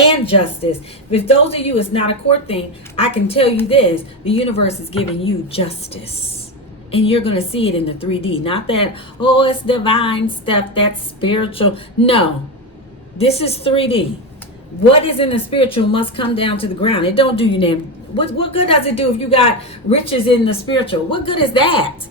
and justice. If those of you, it's not a court thing, I can tell you this, the universe is giving you justice. And you're going to see it in the 3D. Not that, oh, it's divine stuff, that's spiritual. No, this is 3D. What is in the spiritual must come down to the ground. It don't do you name. What good does it do if you got riches in the spiritual? What good is that?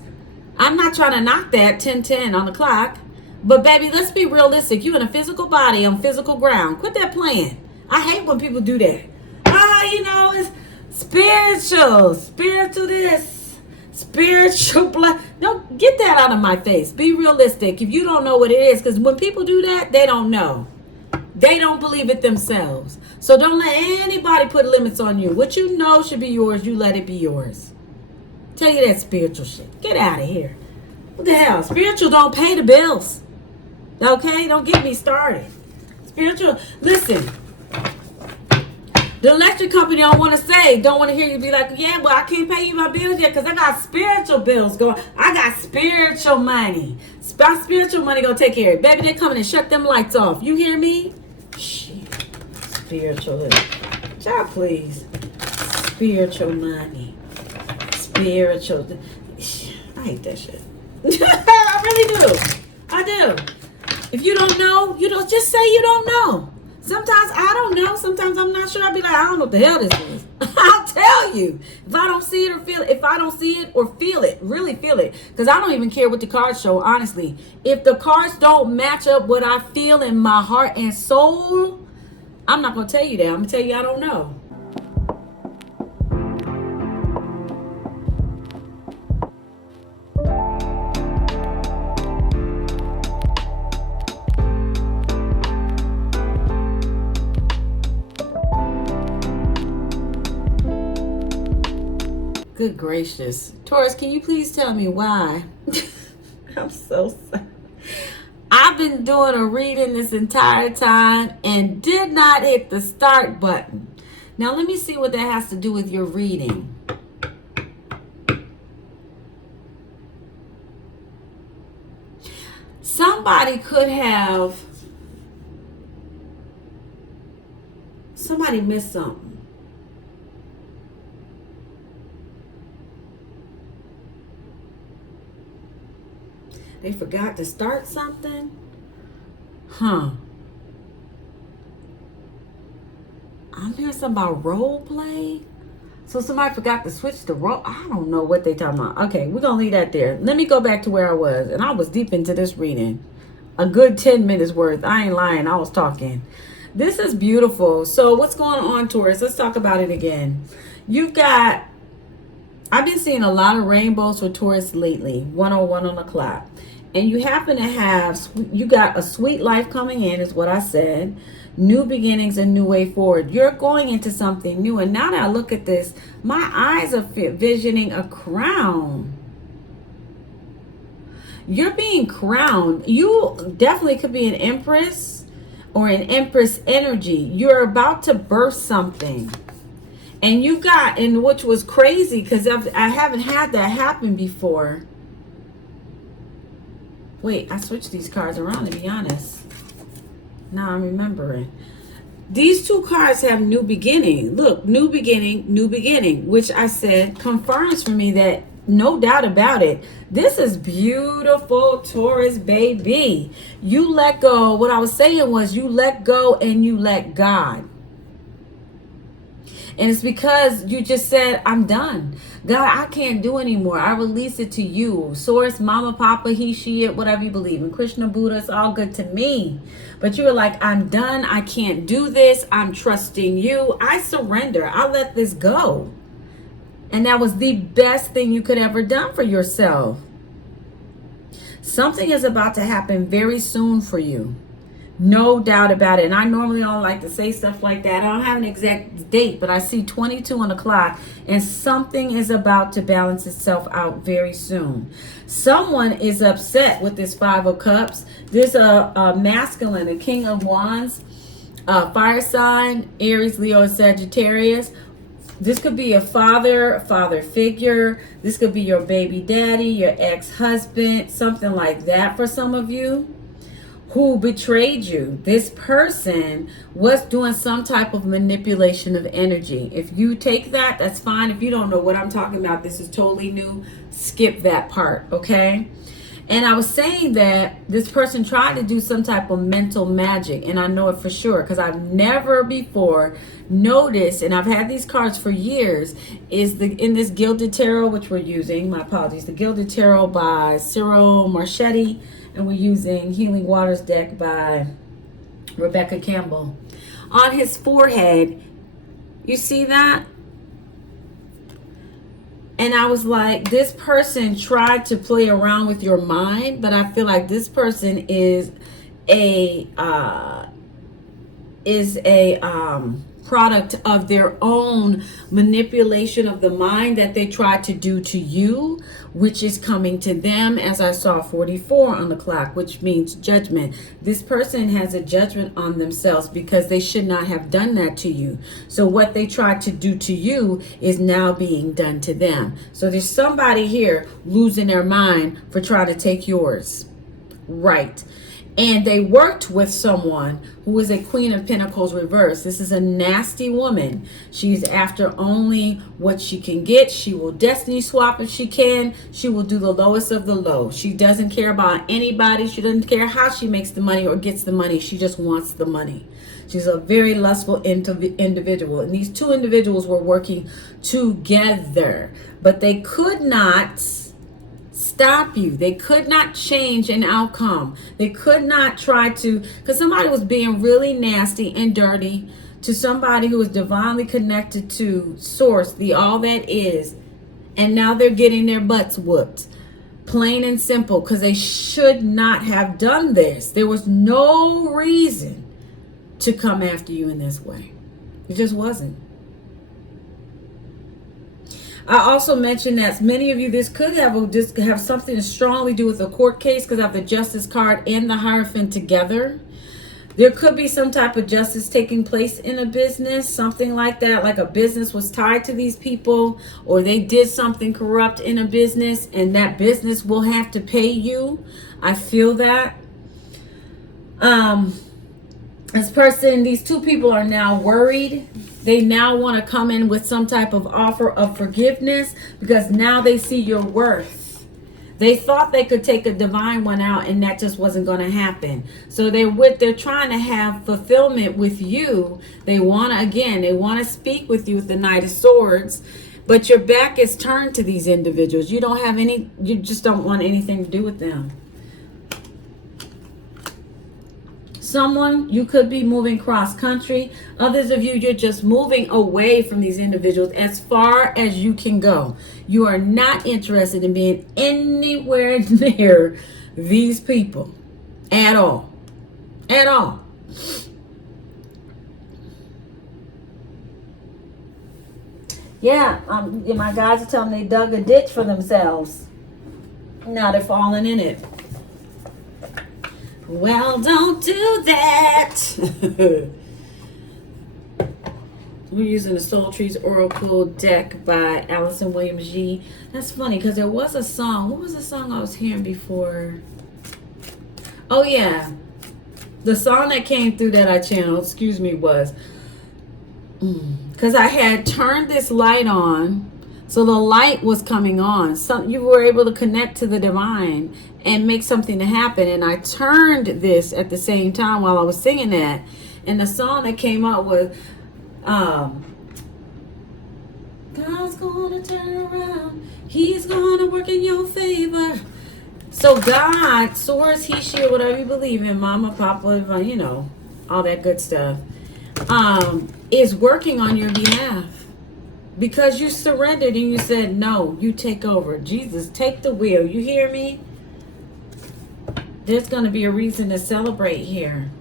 I'm not trying to knock that 10-10 on the clock. But baby, let's be realistic. You in a physical body on physical ground. Quit that playing. I hate when people do that. It's spiritual. Spiritual this. Spiritual blood. Don't get that out of my face. Be realistic. If you don't know what it is, because when people do that, they don't know. They don't believe it themselves. So don't let anybody put limits on you. What you know should be yours, you let it be yours. Tell you that spiritual shit. Get out of here. What the hell? Spiritual don't pay the bills. Okay? Don't get me started. Spiritual. Listen. The electric company don't want to hear you be like, yeah, well, I can't pay you my bills yet because I got spiritual bills going. I got spiritual money. Spiritual money gonna take care of it. Baby, they coming and shut them lights off. You hear me? Shit. Spiritual. Child, please. Spiritual money. Spiritual. I hate that shit. I really do. I do. If you don't know, you don't just say you don't know. Sometimes I don't know. Sometimes I'm not sure. I'll be like, I don't know what the hell this is. I'll tell you. If I don't see it or feel it, if I don't see it or feel it, really feel it. Because I don't even care what the cards show, honestly. If the cards don't match up what I feel in my heart and soul, I'm not going to tell you that. I'm going to tell you I don't know. Good gracious. Taurus, can you please tell me why? I'm so sorry. I've been doing a reading this entire time and did not hit the start button. Now let me see what that has to do with your reading. Somebody missed something. They forgot to start something? I'm hearing something about role play. So somebody forgot to switch the role. I don't know what they talking about. Okay, we're going to leave that there. Let me go back to where I was. And I was deep into this reading. A good 10 minutes worth. I ain't lying. I was talking. This is beautiful. So what's going on, Taurus? Let's talk about it again. I've been seeing a lot of rainbows for Taurus lately. 101 on the clock. And you happen to you got a sweet life coming in, is what I said. New beginnings, a new way forward. You're going into something new. And now that I look at this, my eyes are visioning a crown. You're being crowned. You definitely could be an empress or an empress energy. You're about to birth something. And which was crazy because I haven't had that happen before. Wait, I switched these cards around, to be honest. Now I'm remembering. These two cards have new beginning. Look, new beginning, which I said confirms for me that no doubt about it. This is beautiful, Taurus, baby. You let go. What I was saying was you let go and you let God. And it's because you just said, I'm done. God, I can't do anymore. I release it to you. Source, mama, papa, he, she, it, whatever you believe in. Krishna, Buddha, it's all good to me. But you were like, I'm done. I can't do this. I'm trusting you. I surrender. I let this go. And that was the best thing you could ever done for yourself. Something is about to happen very soon for you. No doubt about it. And I normally don't like to say stuff like that. I don't have an exact date, but I see 22 on the clock and something is about to balance itself out very soon. Someone is upset with this Five of Cups. There's a masculine, a King of Wands, fire sign, Aries, Leo, and Sagittarius. This could be a father figure. This could be your baby daddy, your ex-husband, something like that for some of you. who betrayed you. This person was doing some type of manipulation of energy. If you take that, that's fine. If you don't know what I'm talking about, this is totally new. Skip that part, okay? And I was saying that this person tried to do some type of mental magic, and I know it for sure because I've never before noticed, and I've had these cards for years, is in this Gilded Tarot, which we're using, my apologies, the Gilded Tarot by Ciro, Marchetti, and we're using Healing Waters deck by Rebecca Campbell. On his forehead, you see that? And I was like, this person tried to play around with your mind, but I feel like this person is a product of their own manipulation of the mind that they tried to do to you, which is coming to them, as I saw 44 on the clock, which means judgment. This person has a judgment on themselves because they should not have done that to you. So what they tried to do to you is now being done to them. So there's somebody here losing their mind for trying to take yours. Right. And they worked with someone who is a Queen of Pentacles reverse. This is a nasty woman. She's after only what she can get. She will destiny swap if she can. She will do the lowest of the low. She doesn't care about anybody. She doesn't care how she makes the money or gets the money. She just wants the money. She's a very lustful individual. And these two individuals were working together. But they could not stop you. They could not change an outcome. They could not try to, because somebody was being really nasty and dirty to somebody who was divinely connected to source, the all that is, and now they're getting their butts whooped. Plain and simple, because they should not have done this. There was no reason to come after you in this way. It just wasn't. I also mentioned that many of you, this could have something to strongly do with a court case because I have the Justice card and the Hierophant together. There could be some type of justice taking place in a business, something like that, like a business was tied to these people or they did something corrupt in a business and that business will have to pay you. I feel that. These two people are now worried. They now want to come in with some type of offer of forgiveness because now they see your worth. They thought they could take a divine one out and that just wasn't going to happen. So they're trying to have fulfillment with you. They want to speak with you with the Knight of Swords, but your back is turned to these individuals. You just don't want anything to do with them. Someone, you could be moving cross country. Others of you, you're just moving away from these individuals as far as you can go. You are not interested in being anywhere near these people at all. At all. Yeah, my guys are telling me they dug a ditch for themselves. Now they're falling in it. Well, don't do that. We're using the Soul Trees Oracle deck by Alyson Williams G. That's funny because there was a song. What was the song I was hearing before? Oh, yeah. The song that came through that I channeled, was because I had turned this light on. So the light was coming on. You were able to connect to the divine and make something to happen. And I turned this at the same time while I was singing that. And the song that came up was, God's gonna turn around. He's gonna work in your favor. So God, source, he, she, or whatever you believe in, mama, papa, all that good stuff, is working on your behalf. Because you surrendered and you said, no, you take over. Jesus, take the wheel. You hear me? There's going to be a reason to celebrate here.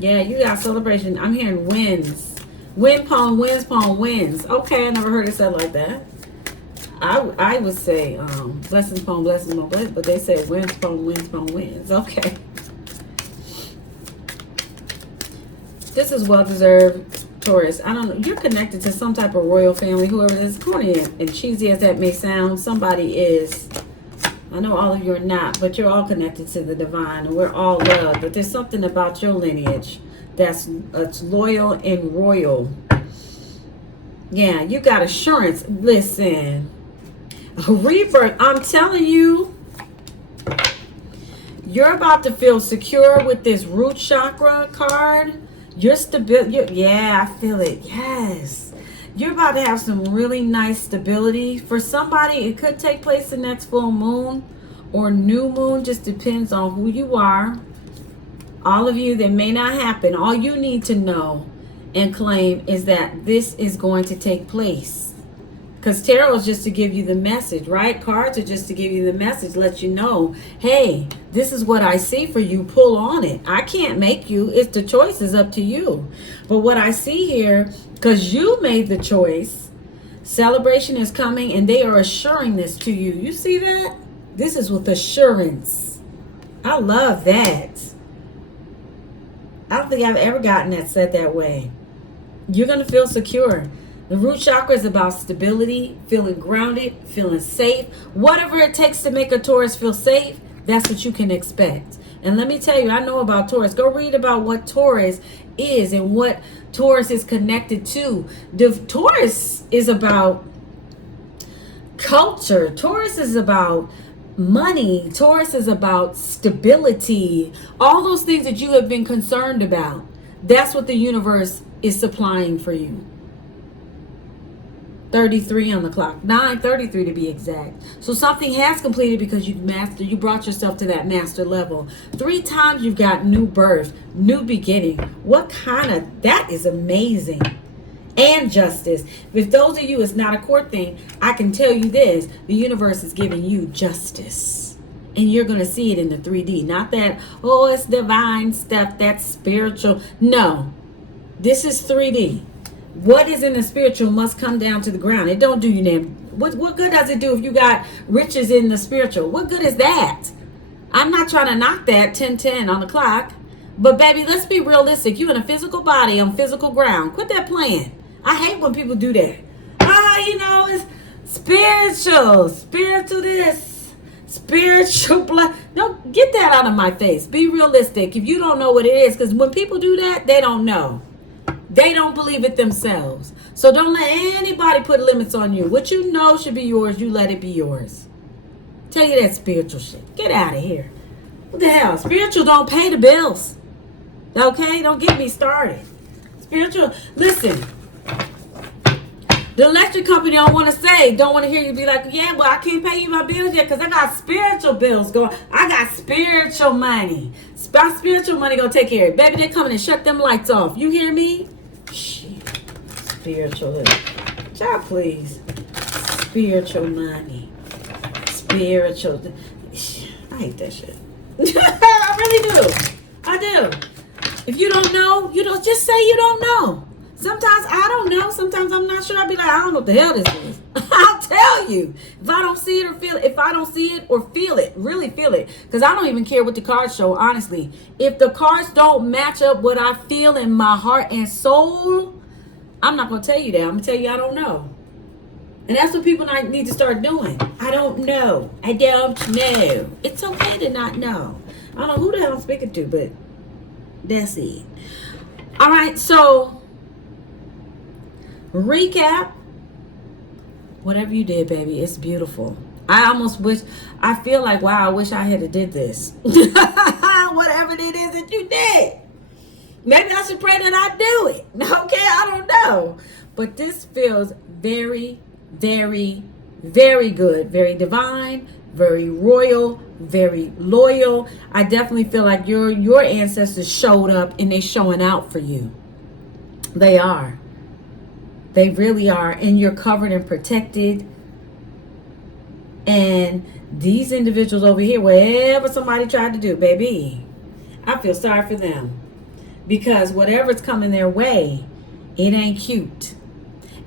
Yeah, you got celebration. I'm hearing wins. Win, poem, wins, poem, wins. Okay, I never heard it said like that. I would say blessings, poem, blessings, but they say wins, poem, wins. Okay. This is well-deserved. Taurus, I don't know, you're connected to some type of royal family, whoever it is, corny and cheesy as that may sound, somebody is. I know all of you are not, but you're all connected to the divine, and we're all loved. But there's something about your lineage that's loyal and royal. Yeah, you got assurance. Listen, rebirth, I'm telling you, you're about to feel secure with this root chakra card. You're stability. Yeah, I feel it. Yes. You're about to have some really nice stability. For somebody, it could take place the next full moon or new moon. Just depends on who you are. All of you, that may not happen. All you need to know and claim is that this is going to take place. Because tarot is just to give you the message, right? Cards are just to give you the message, let you know, hey, this is what I see for you. Pull on it. I can't make you. It's the choice is up to you. But what I see here, because you made the choice, celebration is coming and they are assuring this to you. You see that? This is with assurance. I love that. I don't think I've ever gotten that said that way. You're going to feel secure. The root chakra is about stability, feeling grounded, feeling safe. Whatever it takes to make a Taurus feel safe, that's what you can expect. And let me tell you, I know about Taurus. Go read about what Taurus is and what Taurus is connected to. The Taurus is about culture. Taurus is about money. Taurus is about stability. All those things that you have been concerned about. That's what the universe is supplying for you. 33 on the clock, 9:33 to be exact. So something has completed because you brought yourself to that master level. 3 times you've got new birth, new beginning. What kind of, that is amazing. And justice. If those of you, it's not a court thing, I can tell you this, the universe is giving you justice. And you're going to see it in the 3D. Not that, oh, it's divine stuff, that's spiritual. No, this is 3D. What is in the spiritual must come down to the ground. It don't do you name. What good does it do if you got riches in the spiritual? What good is that? I'm not trying to knock that 10:10 on the clock. But baby, let's be realistic. You in a physical body on physical ground. Quit that playing. I hate when people do that. It's spiritual. Spiritual this. Spiritual blood. No, get that out of my face. Be realistic. If you don't know what it is, because when people do that, they don't know. They don't believe it themselves. So don't let anybody put limits on you. What you know should be yours, you let it be yours. Tell you that spiritual shit. Get out of here. What the hell? Spiritual don't pay the bills. Okay? Don't get me started. Spiritual. Listen. The electric company don't want to hear you be like, yeah, well, I can't pay you my bills yet because I got spiritual bills going. I got spiritual money. Spiritual money gonna take care of it. Baby, they coming and shut them lights off. You hear me? Shit. Spiritual. Child, please. Spiritual money. Spiritual. I hate that shit. I really do. I do. If you don't know, you don't, just say you don't know. Sometimes I don't know. Sometimes I'm not sure. I'll be like, I don't know what the hell this is. I'll tell you. If I don't see it or feel it, if I don't see it or feel it, really feel it. Because I don't even care what the cards show, honestly. If the cards don't match up what I feel in my heart and soul, I'm not going to tell you that. I'm going to tell you I don't know. And that's what people need to start doing. I don't know. I don't know. It's okay to not know. I don't know who the hell I'm speaking to, but that's it. All right, so recap. Whatever you did, baby, it's beautiful. I feel like, wow, I wish I had did this. Whatever it is that you did. Maybe I should pray that I do it. Okay, I don't know. But this feels very, very, very good. Very divine, very royal, very loyal. I definitely feel like your ancestors showed up and they're showing out for you. They are. They really are. And you're covered and protected. And these individuals over here, whatever somebody tried to do, baby, I feel sorry for them. Because whatever's coming their way, it ain't cute.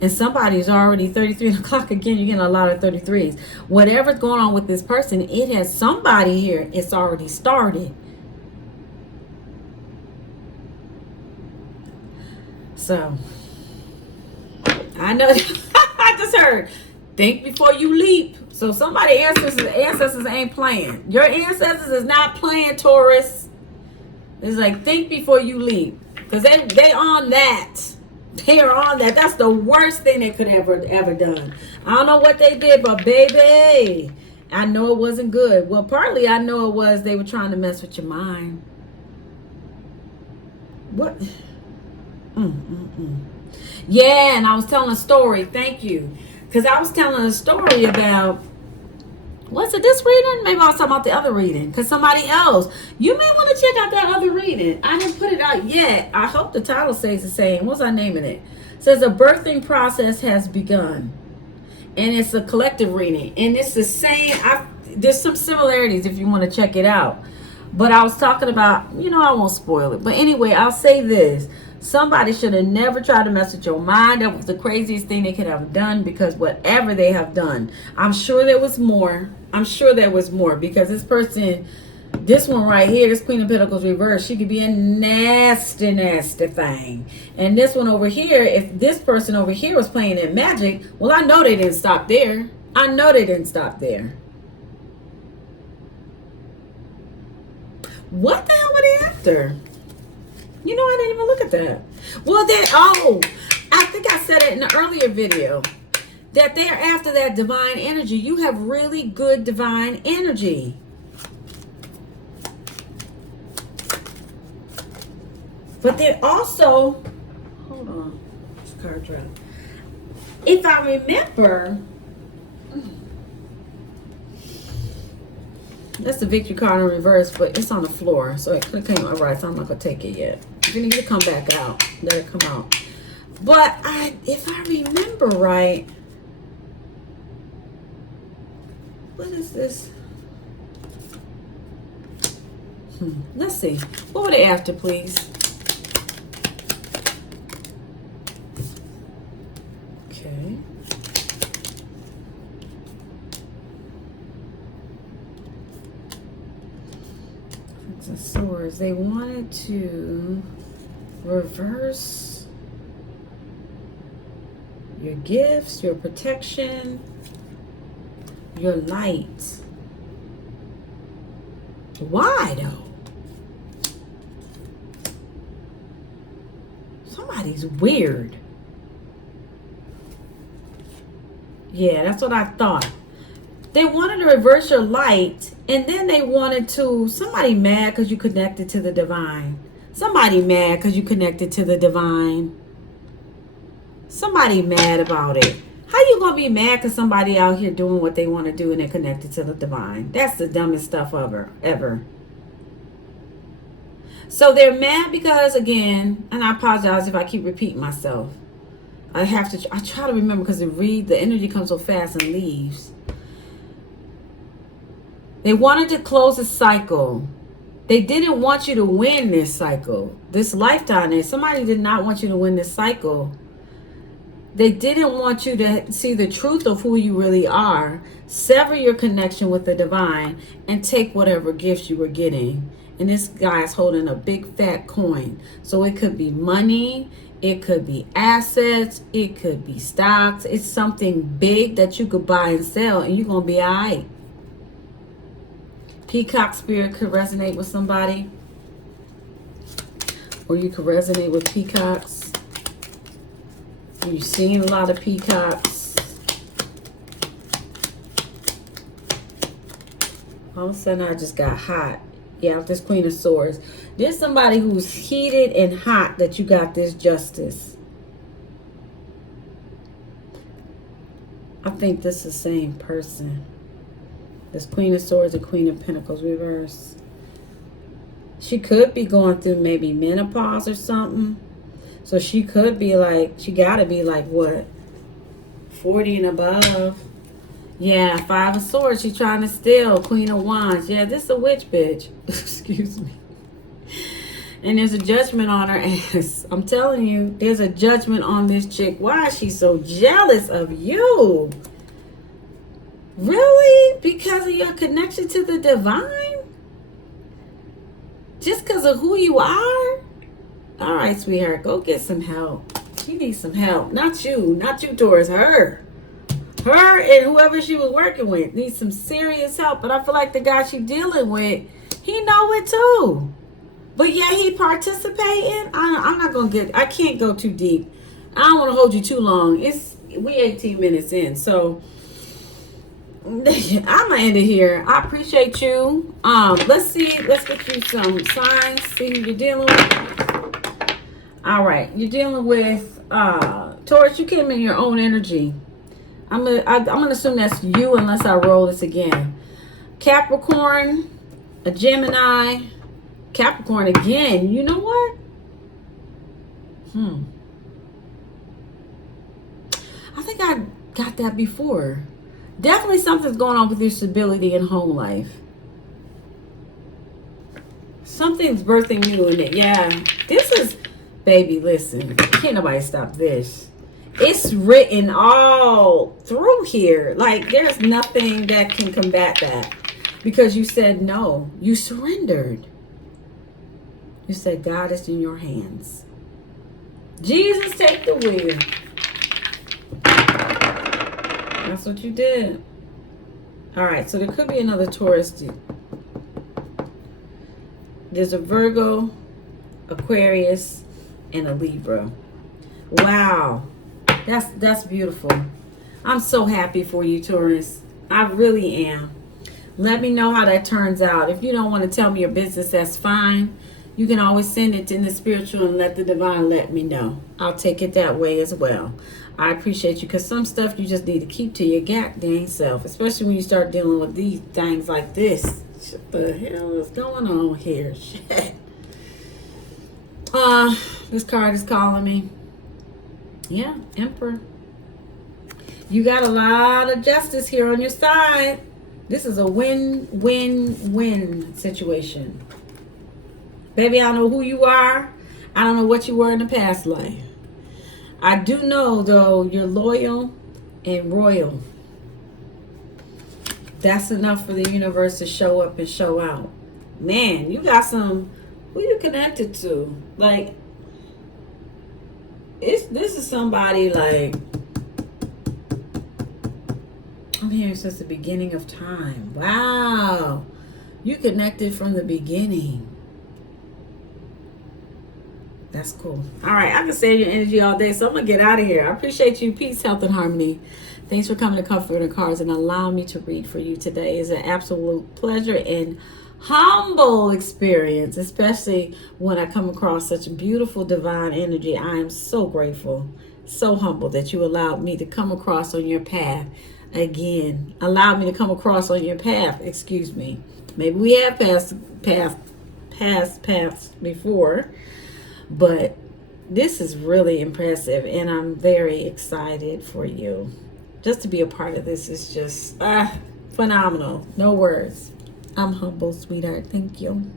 And somebody's already 33 o'clock again. You're getting a lot of 33s. Whatever's going on with this person, it has somebody here. It's already started. So I know. I just heard. Think before you leap. So somebody ancestors ain't playing. Your ancestors is not playing, Taurus. It's like, think before you leap. Because they on that. They are on that. That's the worst thing they could ever done. I don't know what they did, but baby, I know it wasn't good. Well, partly I know it was they were trying to mess with your mind. What? Yeah, and I was telling a story. Thank you. Because I was telling a story about, was it this reading? Maybe I was talking about the other reading. Because somebody else, you may want to check out that other reading. I didn't put it out yet. I hope the title stays the same. What's I naming it? It says, a birthing process has begun. And it's a collective reading. And it's the same. There's some similarities if you want to check it out. But I was talking about, I won't spoil it. But anyway, I'll say this. Somebody should have never tried to mess with your mind. That was the craziest thing they could have done, because whatever they have done, I'm sure there was more. Because this person, this one right here, this Queen of Pentacles reverse, she could be a nasty, nasty thing. And this one over here, if this person over here was playing in magic, well, I know they didn't stop there. What the hell were they after? I didn't even look at that. Well, I think I said it in an earlier video, that they're after that divine energy. You have really good divine energy. But they're also, hold on, this card dropped. If I remember, that's the victory card in reverse, but it's on the floor, so it could have came out right, so I'm not going to take it yet. You need to come back out. Let it come out. But if I remember right, what is this? Let's see. What were they after, please? Okay. Six of Swords. They wanted to reverse your gifts, your protection, your light. Why though? Somebody's weird. Yeah, that's what I thought. They wanted to reverse your light, and then they wanted to, somebody mad because you connected to the divine. Somebody mad because you connected to the divine. Somebody mad about it. How you going to be mad because somebody out here doing what they want to do and they're connected to the divine? That's the dumbest stuff ever. So they're mad because, again, and I apologize if I keep repeating myself. I try to remember, because the energy comes so fast and leaves. They wanted to close a cycle. They didn't want you to win this cycle, this lifetime. Somebody did not want you to win this cycle. They didn't want you to see the truth of who you really are, sever your connection with the divine, and take whatever gifts you were getting. And this guy's holding a big fat coin. So it could be money, it could be assets, it could be stocks. It's something big that you could buy and sell, and you're going to be all right. Peacock spirit could resonate with somebody. Or you could resonate with peacocks. You've seen a lot of peacocks. All of a sudden I just got hot. Yeah, with this Queen of Swords. There's somebody who's heated and hot that you got this justice. I think this is the same person. This Queen of Swords and Queen of Pentacles reverse. She could be going through maybe menopause or something. So she could be like, she got to be like, what? 40 and above. Yeah, Five of Swords. She's trying to steal. Queen of Wands. Yeah, this is a witch bitch. Excuse me. And there's a judgment on her ass. I'm telling you, there's a judgment on this chick. Why is she so jealous of you? Really? Because of your connection to the divine? Just because of who you are? All right, sweetheart, go get some help. She needs some help. Not you, Taurus. Her and whoever she was working with needs some serious help. But I feel like the guy she's dealing with, he know it too. But yeah, he participating. I'm not gonna I can't go too deep. I don't want to hold you too long. We 18 minutes in, so I'm gonna end it here. I appreciate you. Let's get you some signs. See who you're dealing with. All right, you're dealing with Taurus. You came in your own energy. I'm gonna assume that's you unless I roll this again. Capricorn, a Gemini, Capricorn again. You know what? I think I got that before. Definitely something's going on with your stability in home life. Something's birthing you in it. Yeah. This is, baby, listen. Can't nobody stop this. It's written all through here. Like, there's nothing that can combat that. Because you said no. You surrendered. You said, God is in your hands. Jesus, take the wheel. That's what you did. All right, so there could be another Taurus. There's a Virgo, Aquarius, and a Libra. Wow. That's beautiful. I'm so happy for you, Taurus. I really am. Let me know how that turns out. If you don't want to tell me your business, that's fine. You can always send it in the spiritual and let the divine let me know. I'll take it that way as well. I appreciate you, because some stuff you just need to keep to your dang self, especially when you start dealing with these things like this. What the hell is going on here? Shit. This card is calling me. Yeah, Emperor. You got a lot of justice here on your side. This is a win-win-win situation. Baby, I don't know who you are. I don't know what you were in the past life. I do know, though, you're loyal and royal. That's enough for the universe to show up and show out. Man, you got some... Who you connected to? Like, this is somebody, like... I'm hearing since the beginning of time. Wow. You connected from the beginning. That's cool. All right, I can save your energy all day, so I'm going to get out of here. I appreciate you. Peace, health, and harmony. Thanks for coming to Comfort and Cards and allowing me to read for you today. It's an absolute pleasure and humble experience, especially when I come across such beautiful divine energy. I am so grateful, so humble that you allowed me to come across on your path again. Allowed me to come across on your path, excuse me. Maybe we have passed paths before. But this is really impressive, and I'm very excited for you. Just to be a part of this is just phenomenal. No words. I'm humble, sweetheart. Thank you.